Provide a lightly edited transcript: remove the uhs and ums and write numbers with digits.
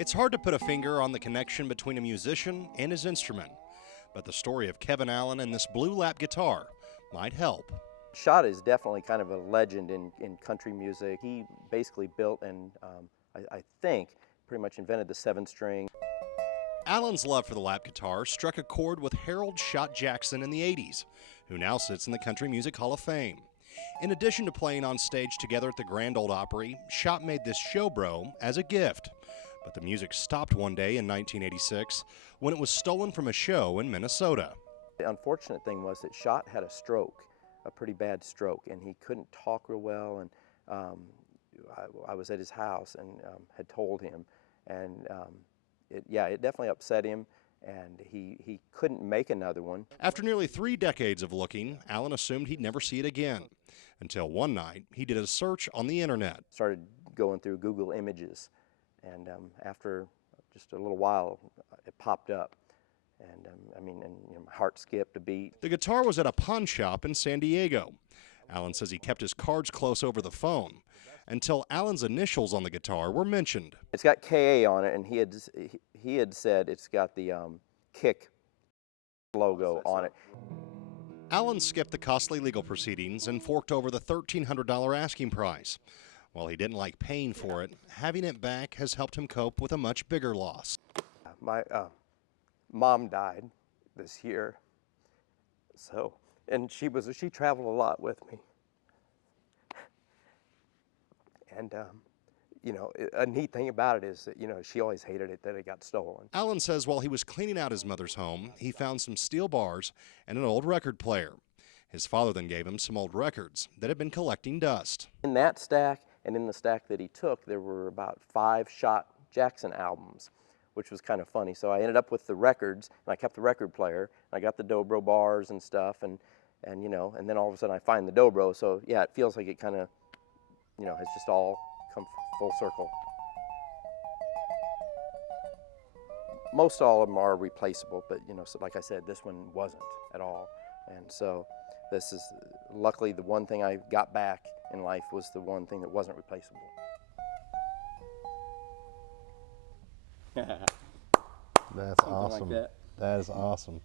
It's hard to put a finger on the connection between a musician and his instrument, but the story of Kevin Allen and this blue lap guitar might help. Schott is definitely kind of a legend in country music. He basically built and I think pretty much invented the 7-string. Allen's love for the lap guitar struck a chord with Harold Schott Jackson in the 80s, who now sits in the Country Music Hall of Fame. In addition to playing on stage together at the Grand Ole Opry, Schott made this showbro as a gift. But the music stopped one day in 1986 when it was stolen from a show in Minnesota. The unfortunate thing was that Schott had a stroke, a pretty bad stroke, and he couldn't talk real well. And I was at his house and had told him, and it definitely upset him, and he couldn't make another one. After nearly 3 decades of looking, Allen assumed he'd never see it again, until one night he did a search on the internet. Started going through Google Images, and after just a little while, it popped up. And my heart skipped a beat. The guitar was at a pawn shop in San Diego. Allen says he kept his cards close over the phone until Allen's initials on the guitar were mentioned. It's got KA on it, and he had said it's got the Kick logo on it. Allen skipped the costly legal proceedings and forked over the $1,300 asking price. While he didn't like paying for it, having it back has helped him cope with a much bigger loss. My mom died this year, and she traveled a lot with me. And a neat thing about it is that she always hated it that it got stolen. Allen says while he was cleaning out his mother's home, he found some steel bars and an old record player. His father then gave him some old records that had been collecting dust. In that stack and in the stack that he took, there were about 5 Schott Jackson albums, which was kind of funny. So I ended up with the records, and I kept the record player, and I got the dobro bars and stuff, and then all of a sudden I find the dobro. So yeah, it feels like it kind of, has just all come full circle. Most all of them are replaceable, but so like I said, this one wasn't at all. And so this is, luckily, the one thing I got back in life was the one thing that wasn't replaceable. That's awesome. Like that. That is awesome.